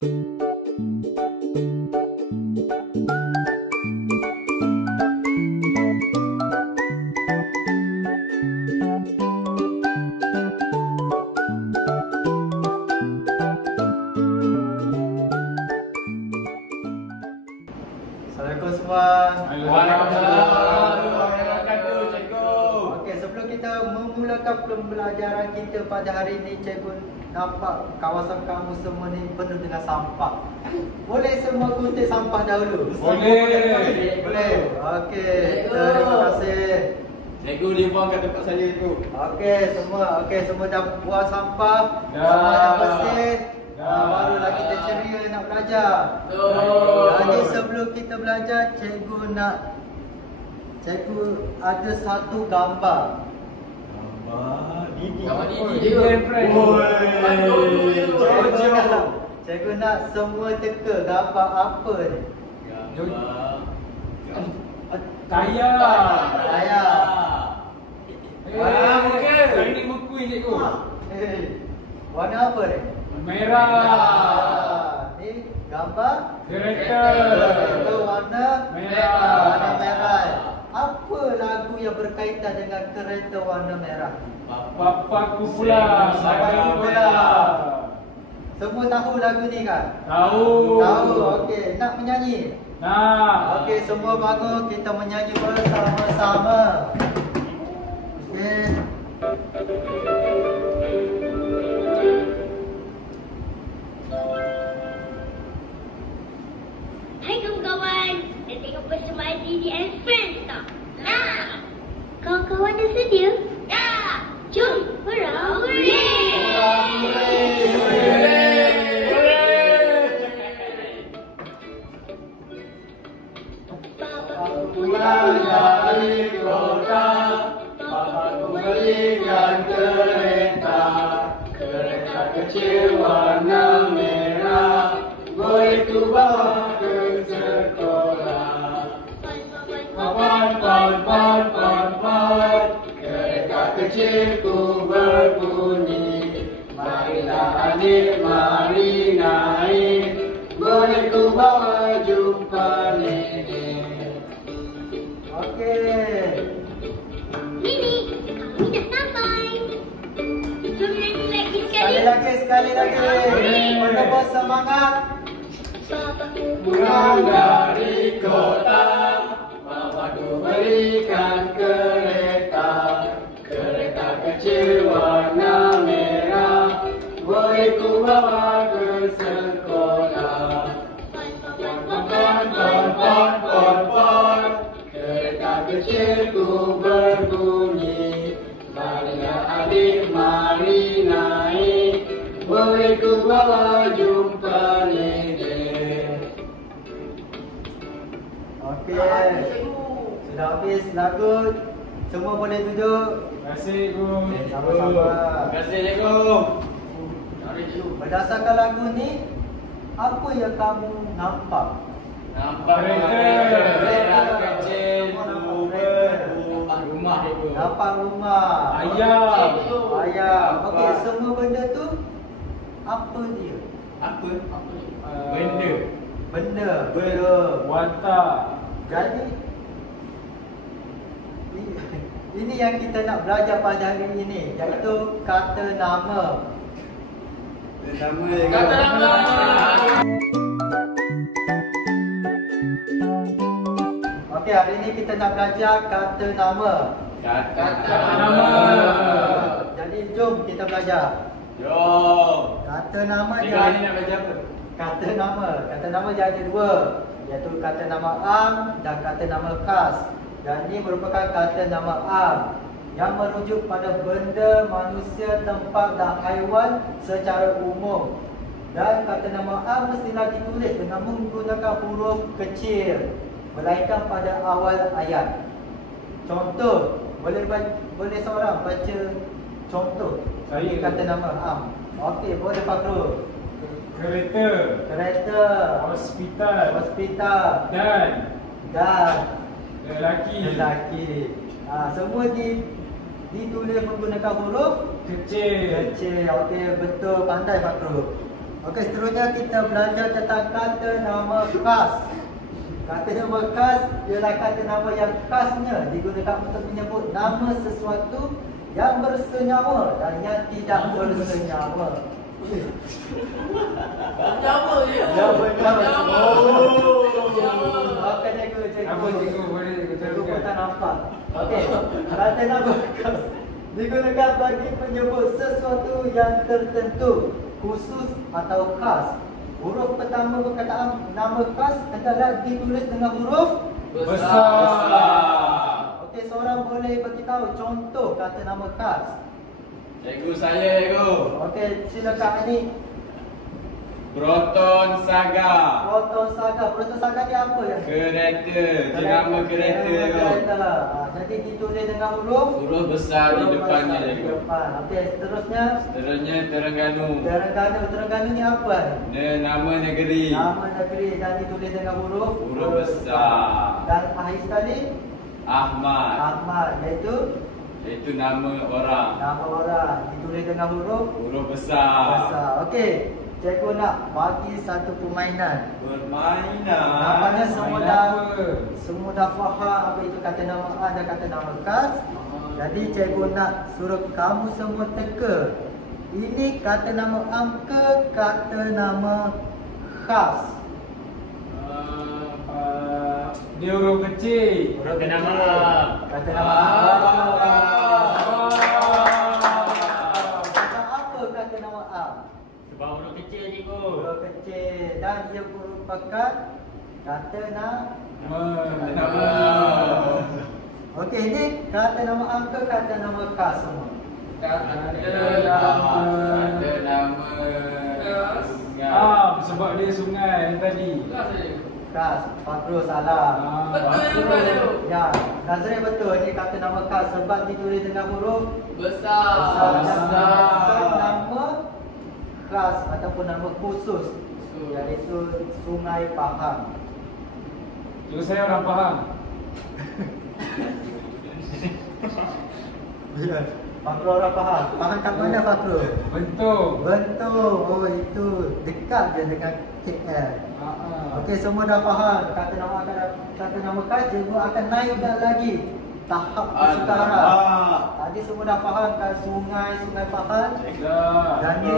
Assalamualaikum semua. Waalaikumsalam. Cikgu. Okey, sebelum kita memulakan pembelajaran kita pada hari ini, cikgu nampak kawasan kamu semua ni penuh dengan sampah. Boleh semua kutip sampah dahulu? Boleh. Boleh. Okey, terima kasih. Cikgu dia buang kat tempat saya tu. Okey, semua dah buang sampah. Dah. Semua dah bersih. Dah. Barulah kita ceria nak belajar. Jadi sebelum kita belajar, cikgu ada satu gambar. Gambar Didi Didi je. and friend. Jom. Cikgu nak semua teka gambar apa ni? Kaya. Kaya. Ini buku ni cikgu. Warna apa ni? Merah. Ni gambar Kereta. itu warna Merah. Warna merah. Apa lagu yang berkaitan dengan kereta warna merah? Papaku pula. Papaku pula. Semua tahu lagu ni kan? Tahu. Tahu. Okey, nak menyanyi? Nah. Okey, semua bangun, kita menyanyi bersama-sama. Okey. Hai kawan-kawan, dah tengok persembahan Didi and Friends tak? Nah! Kawan-kawan dah sedia? Dah! Jom, hurrah! Papaku pulang dari kota, papaku belikan kereta. Kereta kecil warna merah, boleh ku bawa ke sekolah. Pan, kereta kecilku berbunyi. Marilah adik, mari naik, boleh ku bawa jumpa nenek. Okey. Mimi, kami dah sampai. Jom nyanyi lagi Sekali lagi. Penuh semangat. Papaku Pulang dari kota, papaku belikan kereta. Kereta kecil warna merah, boleh ku bawa ke sekolah. Pon, kereta kecilku berbunyi. Marilah adik, mari naik, boleh ku bawa jumpa nenek. Okey. Sudah habis lagu. Semua boleh duduk. Terima kasih cikgu. Sama-sama. Terima kasih cikgu. Berdasarkan lagu ni, apa yang kamu nampak? Nampak kereta kecil nampak rumah cikgu. Nampak rumah. Ayam. Ayam. Okey, semua benda tu apa dia? Apa? Benda. Benda. Watak. Jadi ini yang kita nak belajar pada hari ini, iaitu kata nama. Kata nama. Okey, hari ini kita nak belajar kata nama. Kata nama. Jadi jom kita belajar. Jom. Kata nama Cikgu dia. hari ni nak belajar apa? Kata nama dia ada dua, iaitu kata nama am dan kata nama khas. Dan ini merupakan kata nama am yang merujuk pada benda, manusia, tempat dan haiwan secara umum. Dan kata nama am mestilah ditulis dengan menggunakan huruf kecil, melainkan pada awal ayat. Contoh, boleh seorang baca contoh Saya. kata nama am. Okey, boleh Fakrul. Kereta. Hospital. Dan lelaki. Semua ditulis menggunakan huruf kecil. Okey, betul, pandai Fakrul. Okey, seterusnya kita belajar tentang kata nama khas. Kata nama khas ialah kata nama yang khasnya digunakan untuk menyebut nama sesuatu yang bersenyawa dan yang tidak bersenyawa. Nyawa je. Yang bersenyawa. Oh. Okey, cikgu. Apa cikgu boleh Cikgu katakan? pun tak nampak. Okey, kata nama khas digunakan bagi menyebut sesuatu yang tertentu, khusus atau khas. Huruf pertama perkataan nama khas adalah ditulis dengan huruf Besar. Okey, seorang boleh beritahu contoh kata nama khas. Cikgu saya, cikgu. Okey, silakan Ani. Proton Saga. Proton Saga ni apa ya? Kereta. Jenama kereta, cikgu. Jadi ditulis dengan huruf Besar di huruf depannya, besar di cikgu. depan. Okey, seterusnya Seterusnya Terengganu. Terengganu ni apa? Nama negeri. Nama negeri dan ditulis dengan huruf Besar. Dan akhir sekali Ahmad. iaitu Itu nama orang. nama orang ditulis dengan huruf Besar. Okey, cikgu nak bagi satu permainan. Permainan. Nampaknya semua Main dah apa? semua dah faham apa itu kata nama A dan kata nama khas. Jadi cikgu nak suruh kamu semua teka. Ini kata nama am ke kata nama khas? Dia huruf kecil. Kata nama A. Kata nama A. Kata apa kata nama A? Sebab huruf kecil, cikgu. Huruf kecil dan ia merupakan kata nama. Okey, ini kata nama am ke kata nama khas semua? Kata nama sungai. Sebab dia sungai yang tadi. Khas. Fakrul salah. Betul. Ya, Nazrin betul. Ini kata nama khas sebab ditulis dengan huruf Besar. Bukan nama khas ataupun nama khusus, iaitu Sungai Pahang. Cikgu saya orang faham. Ya, Fakrul orang faham. Faham kat mana Fakrul? Bentuk. Oh, itu dekat je dengan KL. Okey, semua dah faham. Kata nama khas, cikgu akan naikkan lagi tahap sekarang. Tadi semua dah faham kan Sungai Pahang. Dan ni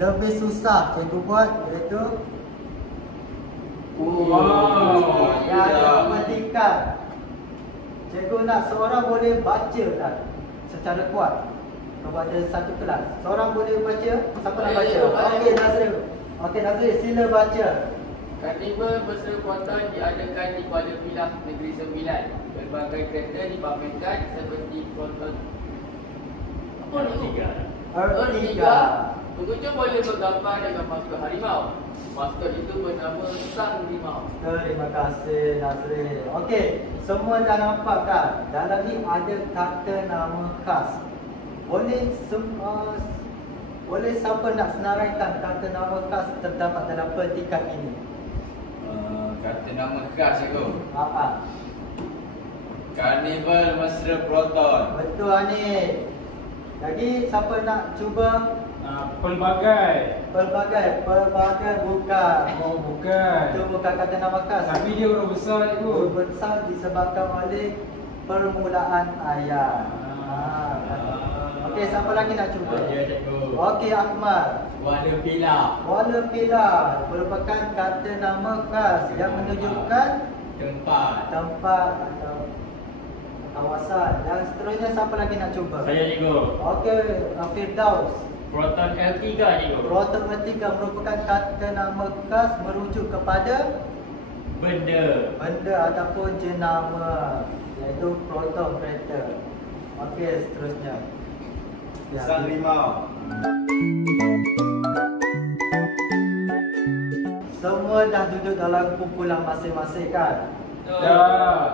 lebih susah cikgu buat iaitu yang mematikan. Cikgu nak seorang boleh baca tak secara kuat kepada satu kelas. Seorang boleh baca? Siapa nak baca? Okey, Nazril. Okey, Nazril, sila baca. Karnival berserkuatan diadakan di Kuala Pilah, Negeri Sembilan. Berbagai kereta dipamerkan seperti Proton. Apa ni? Ertiga. Pengunjung boleh bergambar dengan maskot harimau. Maskot itu bernama Sang Rimau. Terima kasih Nazril. Okey, semua dah nampak kan? Dalam ni ada kata nama khas. Boleh siapa nak senaraikan kata nama khas terdapat dalam petikan ini? Kata nama khas, cikgu. Apa? Karnival Mesra Proton. Betul Hanif. Jadi siapa nak cuba? Pelbagai. Pelbagai bukan. Oh, bukan. Itu bukan kata nama khas. Tapi dia huruf besar Huruf itu. besar disebabkan oleh permulaan ayat. Okey, siapa lagi nak cuba? cikgu. Okey, Ahmad. Kuala Pilah. Kuala Pilah merupakan kata nama khas yang menunjukkan Tempat. tempat atau kawasan. Dan seterusnya siapa lagi nak cuba? cikgu. Okey, Firdaus. Proton L3, cikgu. Proton ketiga merupakan kata nama khas merujuk kepada benda ataupun jenama, iaitu proton kereta. Okey, seterusnya. Ya. Sang Rimau. Semua dah duduk dalam kumpulan masing-masing kan? Ya.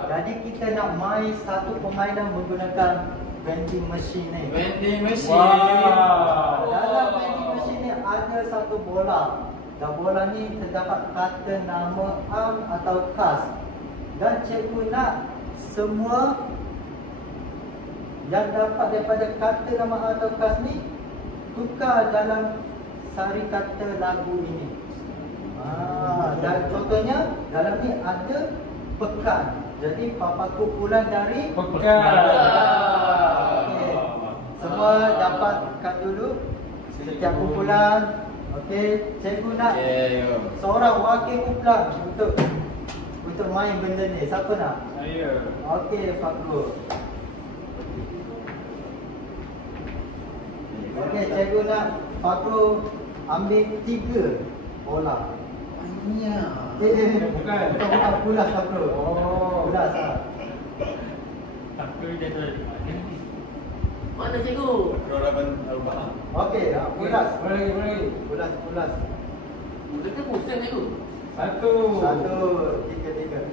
Jadi kita nak main satu permainan menggunakan vending machine ni. Vending machine. Wow. Dalam vending machine ni ada satu bola. Dan bola ni terdapat kata nama am atau khas. Dan cikgu nak semua yang dapat daripada kata nama am atau khas ni tukar dalam sari kata lagu ini? Dan contohnya dalam ni ada pekan. Jadi papaku pulang dari Pekan. Okey. Semua dapatkan dulu setiap kumpulan. Okey, cikgu nak seorang wakil kumpulan untuk main benda ni. Siapa nak? Saya. Okey, Fakrul. Okey, cikgu nak Fakrul ambil 3 bola. Bukan. Bukan pulas Fakrul. Oh. Pulas lah. Aku dia tu. Mana cikgu? Okey, pulas. Boleh. Pulas. Kita ke pusing cikgu? 1. 1, 3.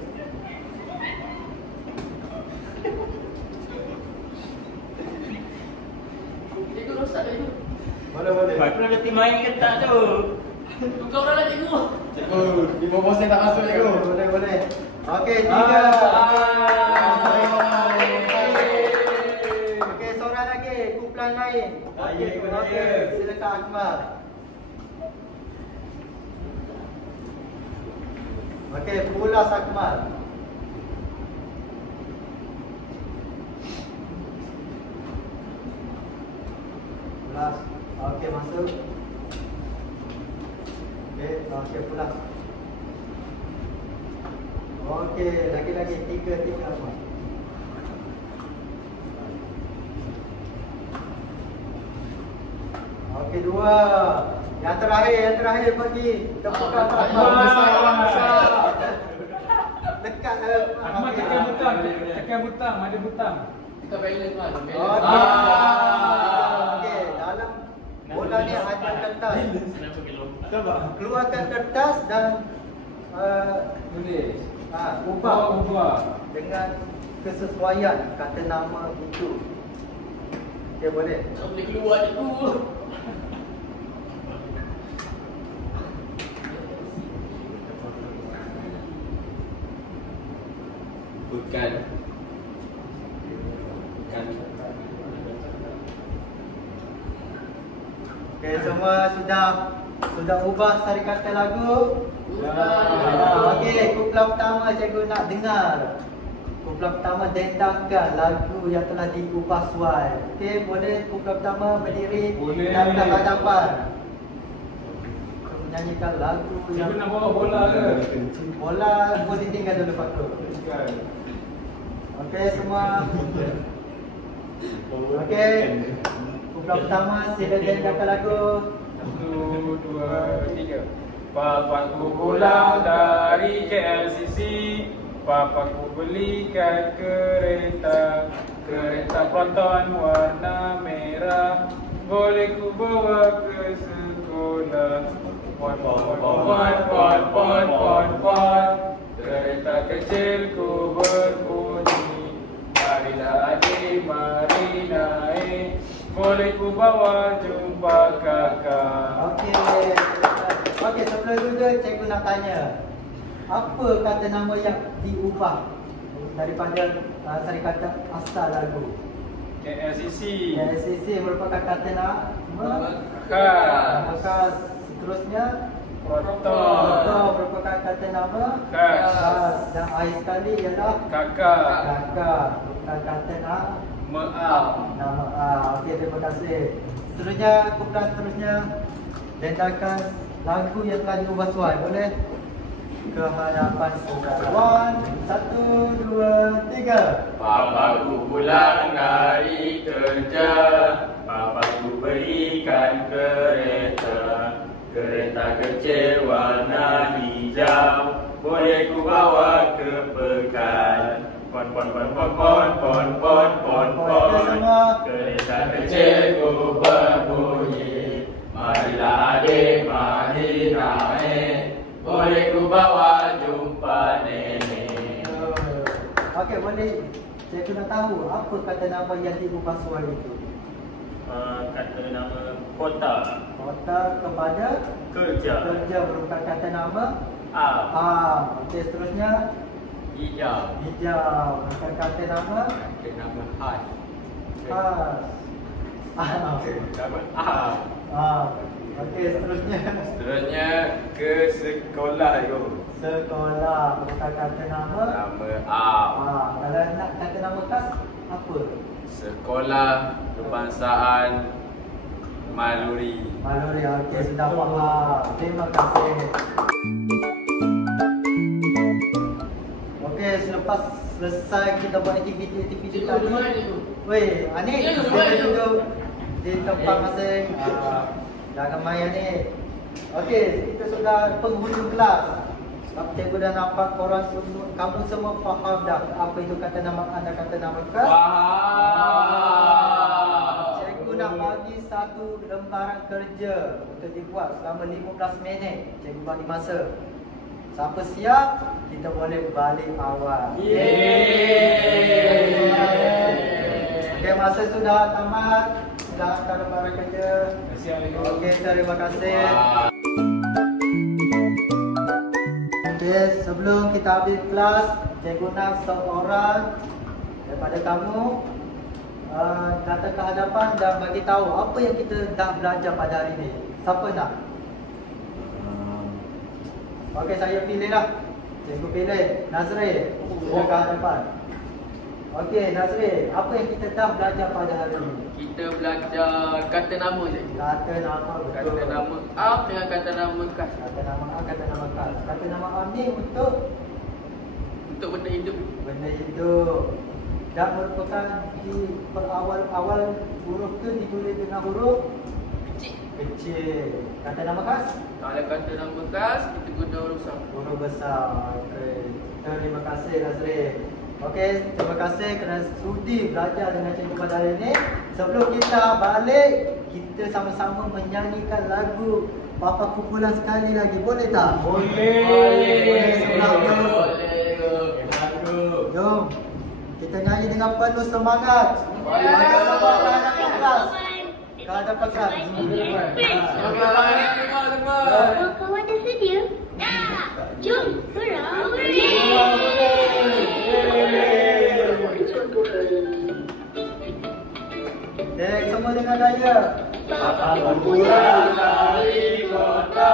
Cikgu rosak ke cikgu? Boleh. Aku nak letih main ke tak tu? Tukar orang lah cikgu. Boleh. Okey, 3. Okey, seorang lagi kumpulan lain. Okey, silakan Akmal. Okey, pulas Akmal. Pulas. Okey, masuk. Okey, pulas. Okey, lagi-lagi 3 Akmal. Okey, 2. Yang terakhir pergi. Tepukan dekat Ahmad tekan butang, ada butang. Kita balance kan? Okey, dalam bola ni ada kertas. Kenapa ke lompat? Keluarkan kertas dan Tulis. ubah dengan kesesuaian kata nama itu. Okey, boleh. Tak boleh keluar cikgu. Bukan. Okey, semua sudah ubah sari kata lagu. Okey, kumpulan pertama cikgu nak dengar. Kumpulan pertama dendangkan lagu yang telah diubah suai. Okey, boleh kumpulan pertama berdiri Boleh. dan hadapan. Menyanyikan lagu Cikgu nak bawa bola ke? bola boleh tinggal dulu Fakrul. Bukan. Okey, semua. Okey. Kumpulan pertama sila dendangkan lagu. 1, 2, 3. Papaku pulang dari KLCC. Papaku belikan kereta Proton warna merah. Boleh ku bawa ke sekolah. Pon. Kereta kecilku berbunyi. Marilah adik, mari naik. Boleh ku bawa jumpa kakak. Okey, sebelum itu cikgu nak tanya. Apa kata nama yang diubah daripada sari kata asal lagu? KLCC. KLCC merupakan kata nama Khas. maka seterusnya Proton. merupakan kata nama Khas. dan akhir sekali ialah Kakak. kakak, bukan kata Maaf. nama. Okey, terima kasih. Seterusnya, kumpulan seterusnya dendangkan lagu yang telah diubah suai. Boleh ke hadapan saudara. 1, 2, 3. Papaku pulang dari kerja. Papaku belikan kereta kecil warna hijau. Boleh ku bawa ke pekan. Pon. Kereta kecil ku berbunyi. Marilah adik, mari naik. Boleh ku bawa jumpa nenek. Okey, boleh saya nak tahu apa kata nama yang diubah suai itu? Kata nama kota. Kota kepada Kerja. merupakan kata nama Okey, seterusnya Hijau. hijau bukan kata nama Kata nama khas. khas. Nama Okey, seterusnya. Seterusnya ke sekolah yo. Sekolah. Bukan kata nama. Nama am. Kalau nak kata nama khas, apa? Sekolah Kebangsaan Maluri. Maluri. Okey, sudah faham. Terima kasih. Okey, selepas selesai kita buat aktiviti-aktiviti tadi. Weh, Anik, kita duduk di tempat masing. Jangan main ni. Okey, kita sudah penghujung kelas. Cikgu dah nampak korang semua, kamu semua faham dah apa itu kata nama anda, kata nama khas? Faham. Cikgu nak bagi satu lembaran kerja untuk dibuat selama 15 minit. Cikgu bagi masa. Siapa siap, kita boleh balik awal. Okey, masa sudah tamat. Sudah hantar lembaran kerja. Okey, terima kasih. Okey, sebelum kita habis kelas, cikgu nak seorang daripada kamu datang ke hadapan dan bagi tahu apa yang kita dah belajar pada hari ini. Siapa nak? Okey, saya pilihlah. Cikgu pilih Nazri. Sila ke hadapan. Okey, Nazri, apa yang kita dah belajar pada hari ini? Kita belajar kata nama je. Kata nama, betul. Kata nama am dengan kata nama khas. Kata nama am, kata nama khas. Kata nama am ni untuk Untuk benda hidup. benda hidup. Dan merupakan di awal huruf tu ditulis dengan huruf Kecil. kecil. Kata nama khas? Kalau kata nama khas, kita guna huruf besar. Huruf besar. Okey. Terima kasih Nazri. Okey, terima kasih kerana sudi belajar dengan cikgu pada hari ini. Sebelum kita balik, kita sama-sama menyanyikan lagu Papa Kumpulan sekali lagi. Boleh tak? Boleh. Jom. Kita nyanyi dengan penuh semangat. Bagi semangat anak kelas. Kau ada pesan? Kawan-kawan dah sedia? Dah. Jom, korang. Dek, semua dengan gaya. Papa Kumpulan Dari kota